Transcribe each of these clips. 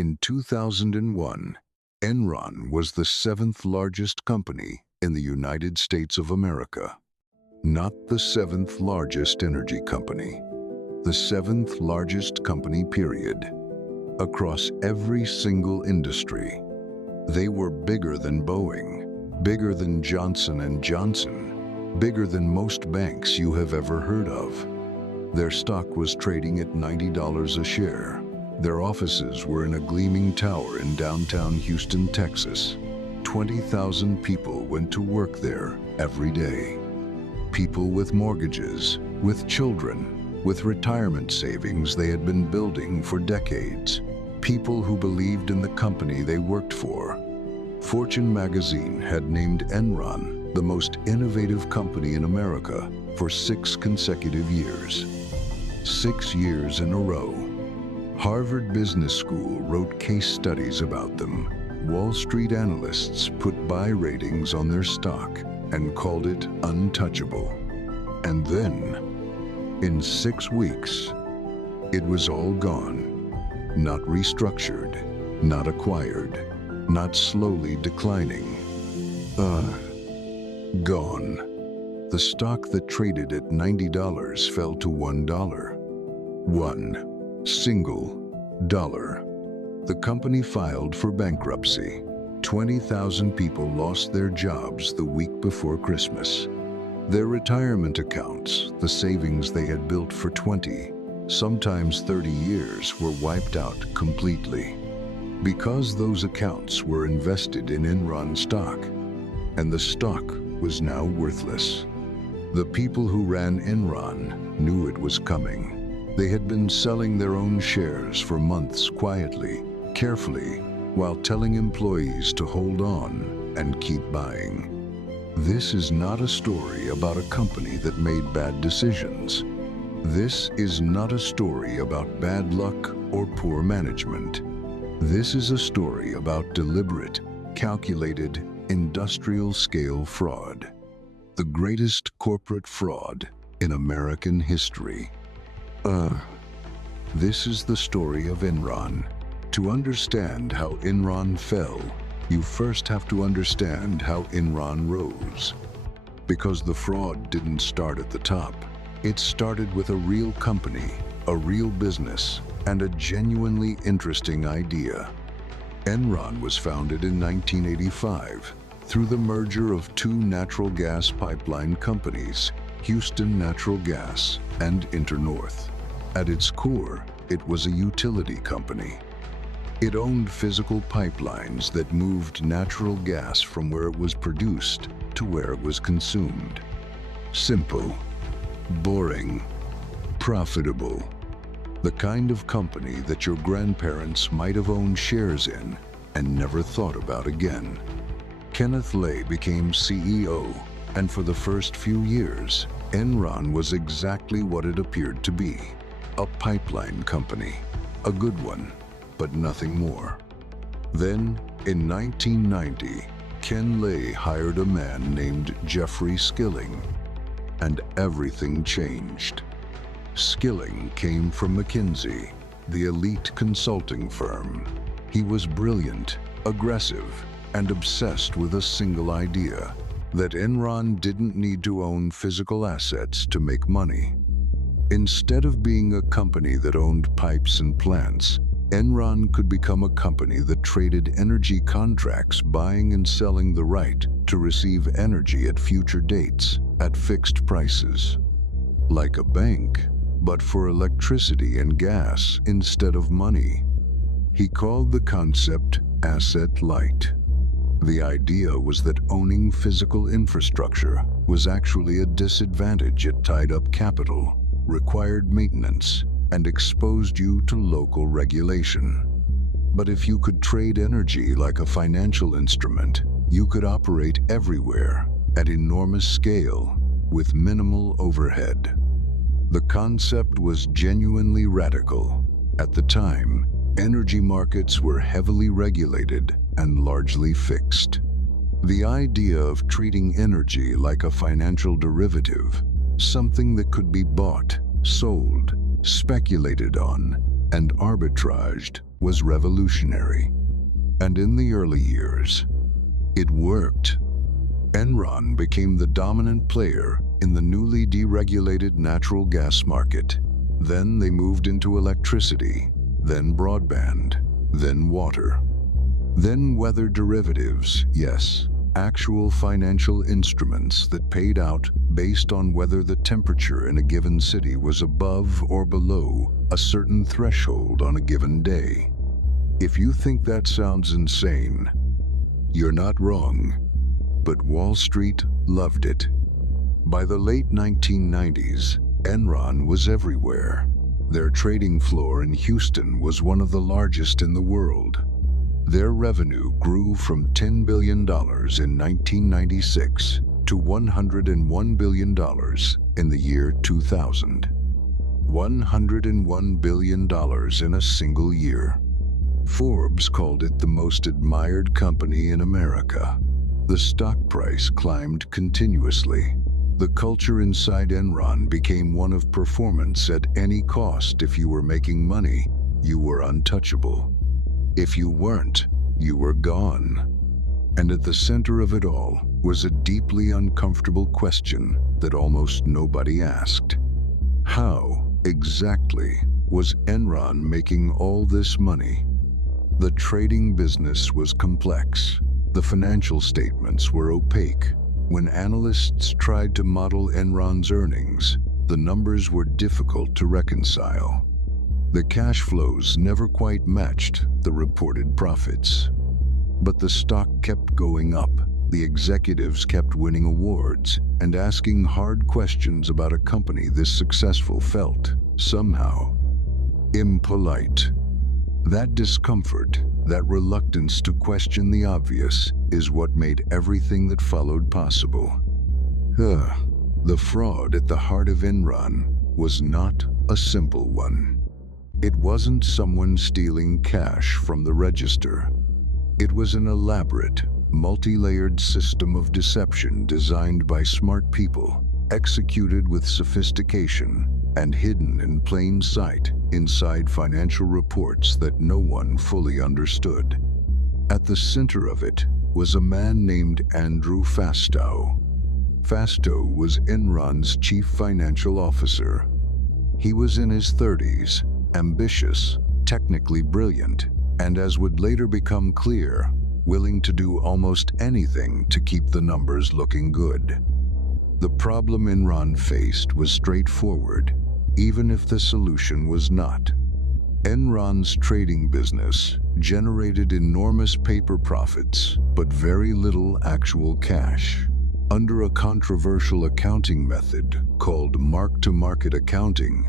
In 2001, Enron was the seventh largest company in the United States of America. Not the seventh largest energy company, the seventh largest company, period. Across every single industry. They were bigger than Boeing, bigger than Johnson & Johnson, bigger than most banks you have ever heard of. Their stock was trading at $90 a share. Their offices were in a gleaming tower in downtown Houston, Texas. 20,000 people went to work there every day. People with mortgages, with children, with retirement savings they had been building for decades. People who believed in the company they worked for. Fortune magazine had named Enron the most innovative company in America for 6 consecutive years. 6 years in a row. Harvard Business School wrote case studies about them. Wall Street analysts put buy ratings on their stock and called it untouchable. And then, in 6 weeks, it was all gone. Not restructured, not acquired, not slowly declining. Gone. The stock that traded at $90 fell to $1. $1 single dollar. The company filed for bankruptcy. 20,000 people lost their jobs the week before Christmas. Their retirement accounts, the savings they had built for 20, sometimes 30 years, were wiped out completely. Because those accounts were invested in Enron stock, and the stock was now worthless. The people who ran Enron knew it was coming. They had been selling their own shares for months quietly, carefully, while telling employees to hold on and keep buying. This is not a story about a company that made bad decisions. This is not a story about bad luck or poor management. This is a story about deliberate, calculated, industrial-scale fraud. The greatest corporate fraud in American history. This is the story of Enron. To understand how Enron fell, you first have to understand how Enron rose. Because the fraud didn't start at the top. It started with a real company, a real business, and a genuinely interesting idea. Enron was founded in 1985 through the merger of 2 natural gas pipeline companies, Houston Natural Gas and Internorth. At its core, it was a utility company. It owned physical pipelines that moved natural gas from where it was produced to where it was consumed. Simple, boring, profitable. The kind of company that your grandparents might have owned shares in and never thought about again. Kenneth Lay became CEO, and for the first few years, Enron was exactly what it appeared to be. A pipeline company. A good one, but nothing more. Then, in 1990, Ken Lay hired a man named Jeffrey Skilling, and everything changed. Skilling came from McKinsey, the elite consulting firm. He was brilliant, aggressive, and obsessed with a single idea, that Enron didn't need to own physical assets to make money. Instead of being a company that owned pipes and plants, Enron could become a company that traded energy contracts, buying and selling the right to receive energy at future dates at fixed prices. Like a bank, but for electricity and gas instead of money. He called the concept asset light. The idea was that owning physical infrastructure was actually a disadvantage. It tied up capital, required maintenance, and exposed you to local regulation. But if you could trade energy like a financial instrument, you could operate everywhere at enormous scale with minimal overhead. The concept was genuinely radical. At the time, energy markets were heavily regulated and largely fixed. The idea of treating energy like a financial derivative, something that could be bought, sold, speculated on, and arbitraged was revolutionary. And in the early years, it worked. Enron became the dominant player in the newly deregulated natural gas market. Then they moved into electricity, then broadband, then water, then weather derivatives, yes, actual financial instruments that paid out based on whether the temperature in a given city was above or below a certain threshold on a given day. If you think that sounds insane, you're not wrong. But Wall Street loved it. By the late 1990s, Enron was everywhere. Their trading floor in Houston was one of the largest in the world. Their revenue grew from $10 billion in 1996 to $101 billion in the year 2000. $101 billion in a single year. Forbes called it the most admired company in America. The stock price climbed continuously. The culture inside Enron became one of performance at any cost. If you were making money, you were untouchable. If you weren't, you were gone. And at the center of it all was a deeply uncomfortable question that almost nobody asked. How exactly was Enron making all this money? The trading business was complex. The financial statements were opaque. When analysts tried to model Enron's earnings, the numbers were difficult to reconcile. The cash flows never quite matched the reported profits. But the stock kept going up. The executives kept winning awards and asking hard questions about a company this successful felt, somehow, impolite. That discomfort, that reluctance to question the obvious, is what made everything that followed possible. The fraud at the heart of Enron was not a simple one. It wasn't someone stealing cash from the register. It was an elaborate, multi-layered system of deception designed by smart people, executed with sophistication, and hidden in plain sight inside financial reports that no one fully understood. At the center of it was a man named Andrew Fastow. Fastow was Enron's chief financial officer. He was in his 30s, ambitious, technically brilliant, and as would later become clear, willing to do almost anything to keep the numbers looking good. The problem Enron faced was straightforward, even if the solution was not. Enron's trading business generated enormous paper profits, but very little actual cash. Under a controversial accounting method called mark-to-market accounting,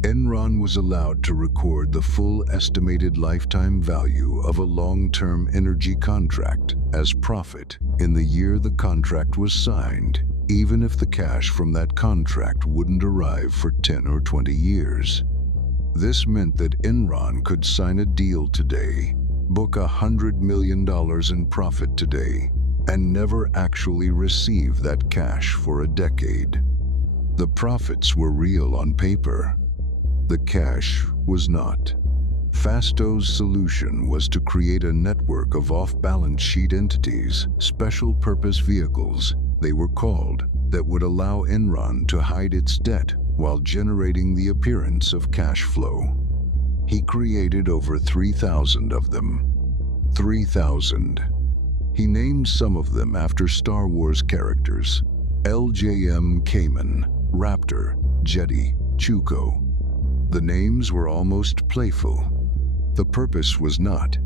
Enron was allowed to record the full estimated lifetime value of a long-term energy contract as profit in the year the contract was signed, even if the cash from that contract wouldn't arrive for 10 or 20 years. This meant that Enron could sign a deal today, book $100 million in profit today, and never actually receive that cash for a decade. The profits were real on paper. The cash was not. Fastow's solution was to create a network of off-balance sheet entities, special purpose vehicles, they were called, that would allow Enron to hide its debt while generating the appearance of cash flow. He created over 3,000 of them. 3,000. He named some of them after Star Wars characters: LJM Cayman, Raptor, Jetty, Chuko. The names were almost playful. The purpose was not.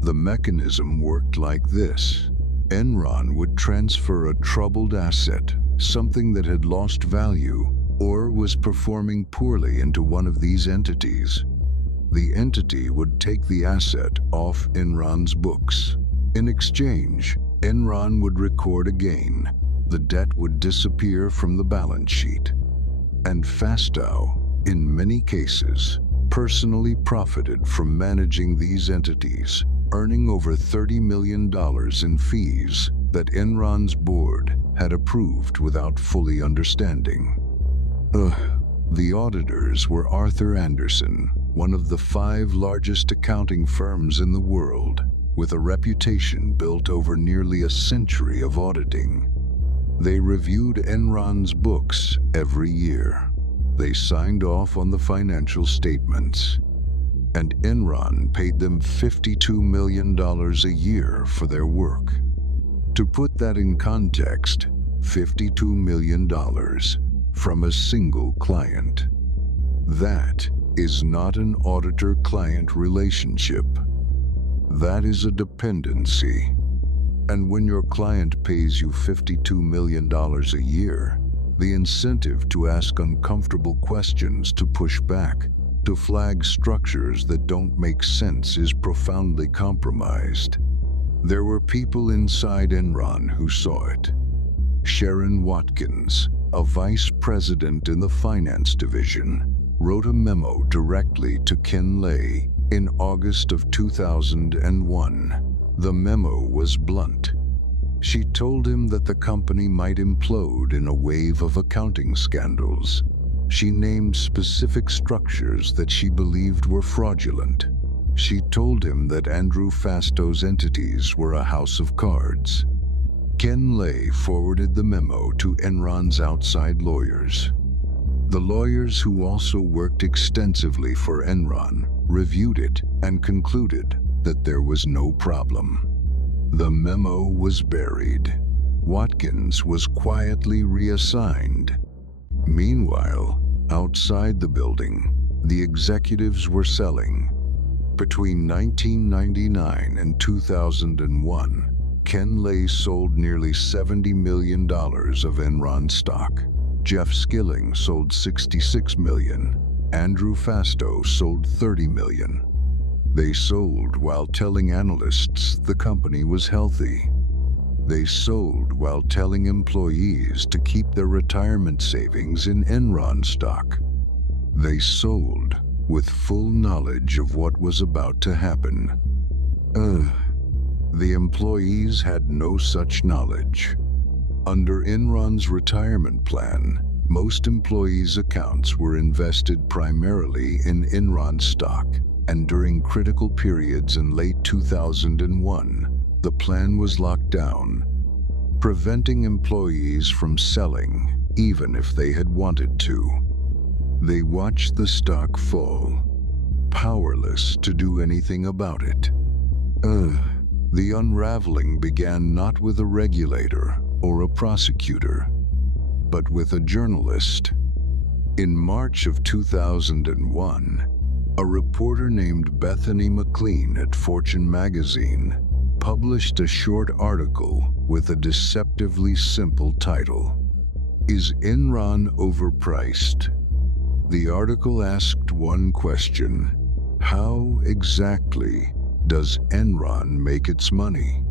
The mechanism worked like this. Enron would transfer a troubled asset, something that had lost value or was performing poorly, into one of these entities. The entity would take the asset off Enron's books. In exchange, Enron would record a gain. The debt would disappear from the balance sheet. And Fastow, in many cases, personally profited from managing these entities, earning over $30 million in fees that Enron's board had approved without fully understanding. The auditors were Arthur Andersen, one of the 5 largest accounting firms in the world, with a reputation built over nearly a century of auditing. They reviewed Enron's books every year. They signed off on the financial statements. And Enron paid them $52 million a year for their work. To put that in context, $52 million from a single client. That is not an auditor-client relationship. That is a dependency. And when your client pays you $52 million a year, the incentive to ask uncomfortable questions, to push back, to flag structures that don't make sense is profoundly compromised. There were people inside Enron who saw it. Sherron Watkins, a vice president in the finance division, wrote a memo directly to Ken Lay in August of 2001. The memo was blunt. She told him that the company might implode in a wave of accounting scandals. She named specific structures that she believed were fraudulent. She told him that Andrew Fastow's entities were a house of cards. Ken Lay forwarded the memo to Enron's outside lawyers. The lawyers, who also worked extensively for Enron, reviewed it and concluded that there was no problem. The memo was buried. Watkins was quietly reassigned. Meanwhile, outside the building, the executives were selling. Between 1999 and 2001, Ken Lay sold nearly $70 million of Enron stock. Jeff Skilling sold $66 million. Andrew Fastow sold $30 million. They sold while telling analysts the company was healthy. They sold while telling employees to keep their retirement savings in Enron stock. They sold with full knowledge of what was about to happen. The employees had no such knowledge. Under Enron's retirement plan, most employees' accounts were invested primarily in Enron stock, and during critical periods in late 2001, the plan was locked down, preventing employees from selling even if they had wanted to. They watched the stock fall, powerless to do anything about it. The unraveling began not with a regulator or a prosecutor, but with a journalist. In March of 2001, a reporter named Bethany McLean at Fortune magazine published a short article with a deceptively simple title, "Is Enron Overpriced?" The article asked one question: how exactly does Enron make its money?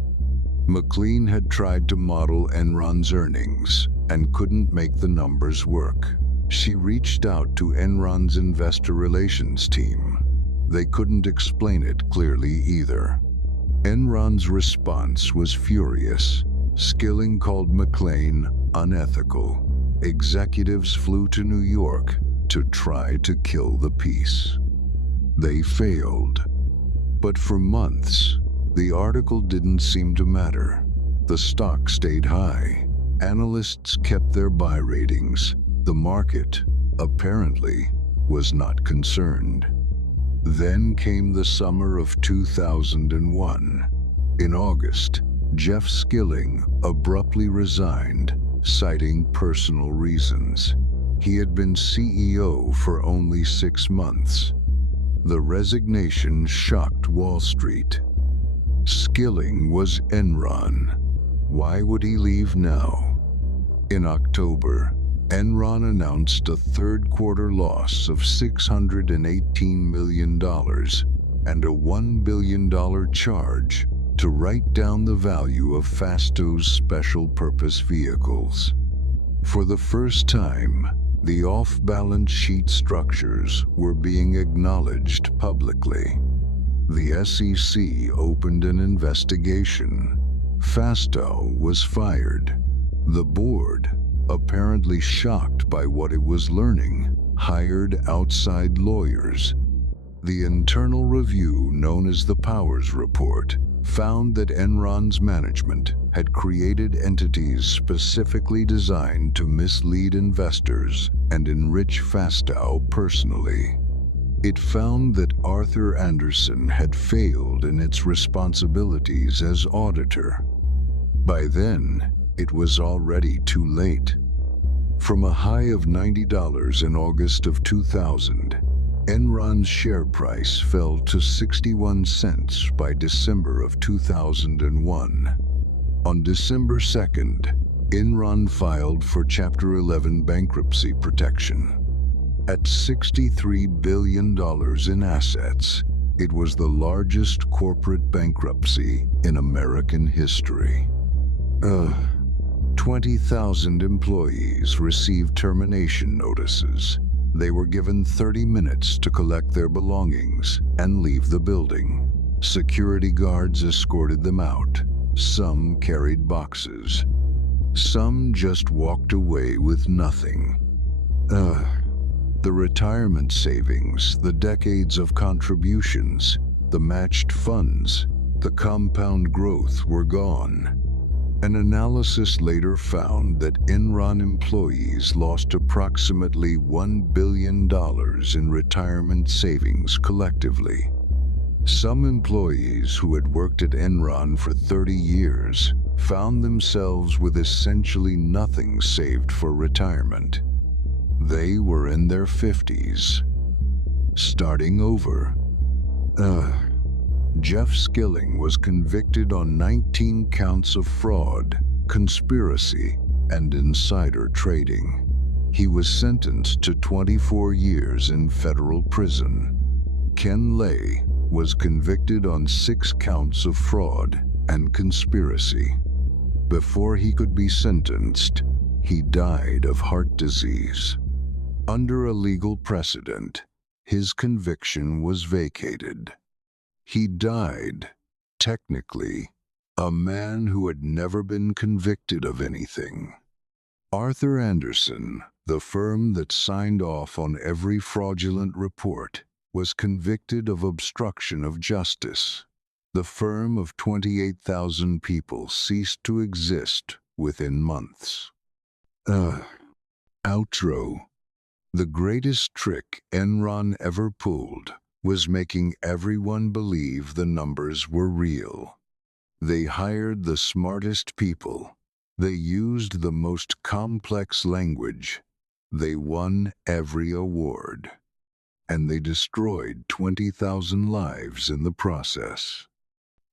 McLean had tried to model Enron's earnings and couldn't make the numbers work. She reached out to Enron's investor relations team. They couldn't explain it clearly either. Enron's response was furious. Skilling called McLean unethical. Executives flew to New York to try to kill the piece. They failed. But for months, the article didn't seem to matter. The stock stayed high. Analysts kept their buy ratings. The market, apparently, was not concerned. Then came the summer of 2001. In August, Jeff Skilling abruptly resigned, citing personal reasons. He had been CEO for only 6 months. The resignation shocked Wall Street. Skilling was Enron. Why would he leave now? In October, Enron announced a third-quarter loss of $618 million and a $1 billion charge to write down the value of Fastow's special-purpose vehicles. For the first time, the off-balance sheet structures were being acknowledged publicly. The SEC opened an investigation. Fastow was fired. The board, apparently shocked by what it was learning, hired outside lawyers. The internal review, known as the Powers Report, found that Enron's management had created entities specifically designed to mislead investors and enrich Fastow personally. It found that Arthur Andersen had failed in its responsibilities as auditor. By then, it was already too late. From a high of $90 in August of 2000, Enron's share price fell to 61 cents by December of 2001. On December 2nd, Enron filed for Chapter 11 bankruptcy protection. At $63 billion in assets, it was the largest corporate bankruptcy in American history. 20,000 employees received termination notices. They were given 30 minutes to collect their belongings and leave the building. Security guards escorted them out. Some carried boxes. Some just walked away with nothing. The retirement savings, the decades of contributions, the matched funds, the compound growth were gone. An analysis later found that Enron employees lost approximately $1 billion in retirement savings collectively. Some employees who had worked at Enron for 30 years found themselves with essentially nothing saved for retirement. They were in their 50s, starting over. Jeff Skilling was convicted on 19 counts of fraud, conspiracy, and insider trading. He was sentenced to 24 years in federal prison. Ken Lay was convicted on 6 counts of fraud and conspiracy. Before he could be sentenced, he died of heart disease. Under a legal precedent, his conviction was vacated. He died, technically, a man who had never been convicted of anything. Arthur Andersen, the firm that signed off on every fraudulent report, was convicted of obstruction of justice. The firm of 28,000 people ceased to exist within months. Outro. The greatest trick Enron ever pulled was making everyone believe the numbers were real. They hired the smartest people. They used the most complex language. They won every award. And they destroyed 20,000 lives in the process.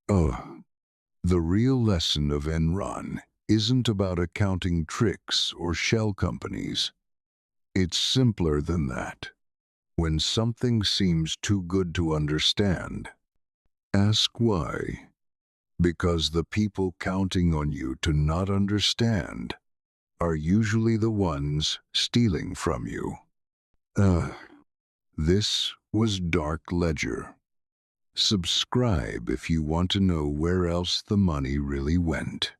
The real lesson of Enron isn't about accounting tricks or shell companies. It's simpler than that. When something seems too good to understand, ask why. Because the people counting on you to not understand are usually the ones stealing from you. This was Dark Ledger. Subscribe if you want to know where else the money really went.